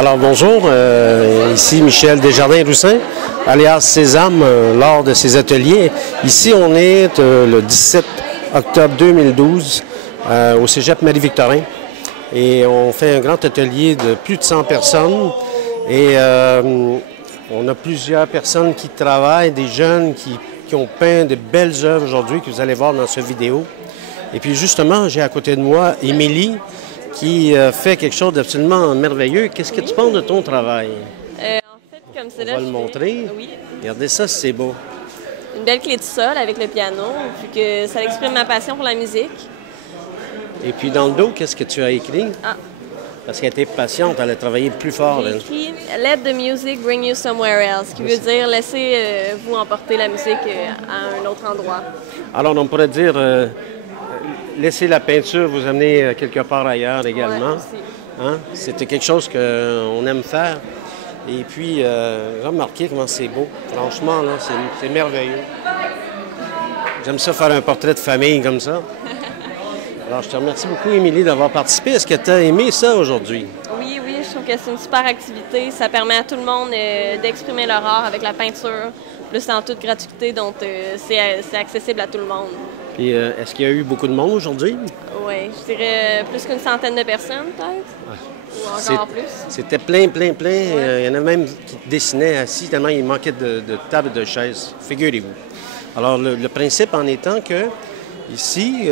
Alors bonjour, ici Michel Desjardins-Roussin, alias Sésame, lors de ses ateliers. Ici on est le 17 octobre 2012 au Cégep Marie-Victorin et on fait un grand atelier de plus de 100 personnes et on a plusieurs personnes qui travaillent, des jeunes qui ont peint de belles œuvres aujourd'hui que vous allez voir dans cette vidéo. Et puis justement, j'ai à côté de moi Émilie, qui fait quelque chose d'absolument merveilleux. Qu'est-ce que tu penses de ton travail? En fait, comme c'est là, on va le montrer. Oui. Regardez ça, c'est beau. Une belle clé de sol avec le piano, puis que ça exprime ma passion pour la musique. Et puis dans le dos, qu'est-ce que tu as écrit? Ah. Parce qu'elle était patiente, elle a travaillé plus fort. J'ai écrit « Let the music bring you somewhere else », qui veut dire « Laissez-vous emporter la musique à un autre endroit ». Alors, on pourrait dire laissez la peinture vous amener quelque part ailleurs également. Ouais, hein? C'était quelque chose qu'on aime faire. Et puis, remarquez comment c'est beau. Franchement, là, c'est merveilleux. J'aime ça faire un portrait de famille comme ça. Alors, je te remercie beaucoup, Émilie, d'avoir participé. Est-ce que tu as aimé ça aujourd'hui? Oui, je trouve que c'est une super activité. Ça permet à tout le monde d'exprimer leur art avec la peinture, plus en toute gratuité, donc c'est accessible à tout le monde. Puis, est-ce qu'il y a eu beaucoup de monde aujourd'hui? Oui, je dirais plus qu'une centaine de personnes, peut-être. Ouais. Ou encore plus. C'était plein. Ouais. Il y en a même qui dessinaient assis tellement il manquait de tables et de chaises. Figurez-vous. Alors, le principe en étant que ici,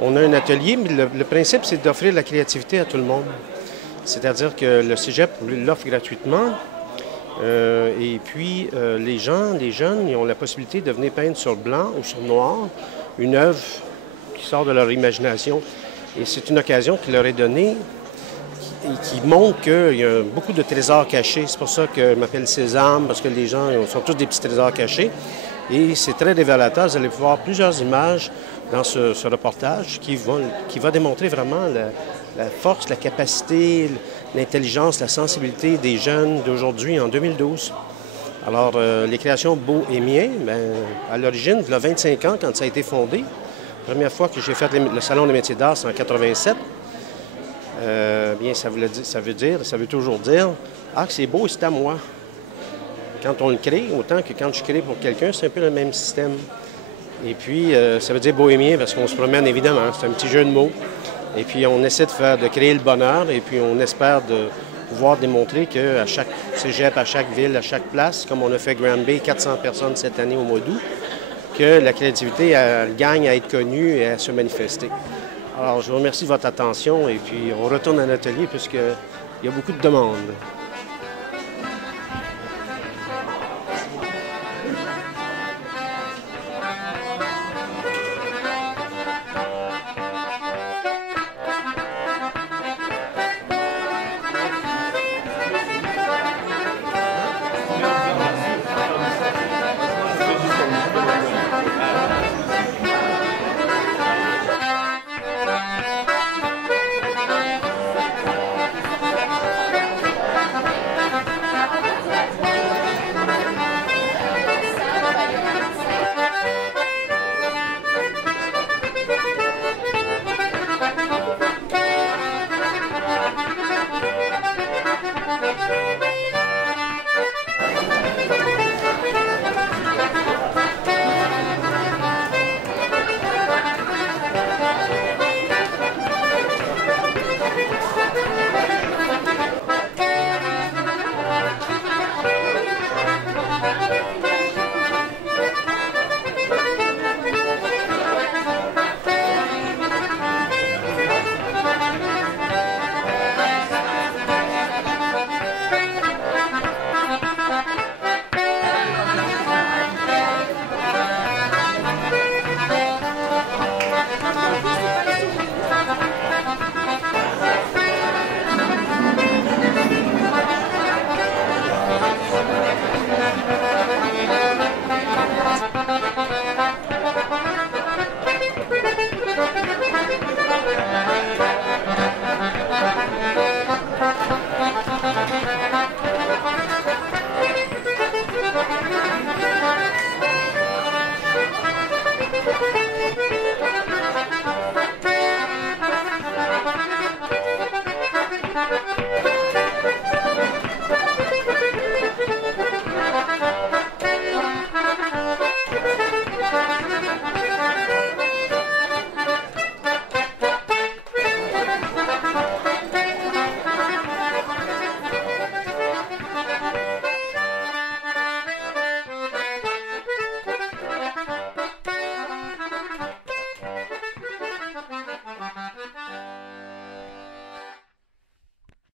on a un atelier, mais le principe, c'est d'offrir la créativité à tout le monde. C'est-à-dire que le cégep l'offre gratuitement. Et puis, les jeunes, ils ont la possibilité de venir peindre sur blanc ou sur noir une œuvre qui sort de leur imagination. Et c'est une occasion qui leur est donnée et qui montre qu'il y a beaucoup de trésors cachés. C'est pour ça que je m'appelle Sésame, parce que les gens sont tous des petits trésors cachés. Et c'est très révélateur. Vous allez voir plusieurs images dans ce reportage qui va démontrer vraiment la force, la capacité, l'intelligence, la sensibilité des jeunes d'aujourd'hui en 2012. Alors, les créations Bohémiens, à l'origine, il y a 25 ans, quand ça a été fondé, la première fois que j'ai fait le Salon des métiers d'art, c'est en 87, bien, ça veut toujours dire « Ah, c'est beau, c'est à moi ». Quand on le crée, autant que quand je crée pour quelqu'un, c'est un peu le même système. Et puis, ça veut dire bohémien parce qu'on se promène, évidemment. C'est un petit jeu de mots. Et puis, on essaie de créer le bonheur. Et puis, on espère de pouvoir démontrer qu'à chaque cégep, à chaque ville, à chaque place, comme on a fait Granby, 400 personnes cette année au mois d'août, que la créativité elle gagne à être connue et à se manifester. Alors, je vous remercie de votre attention. Et puis, on retourne à l'atelier puisqu'il y a beaucoup de demandes. Thank you.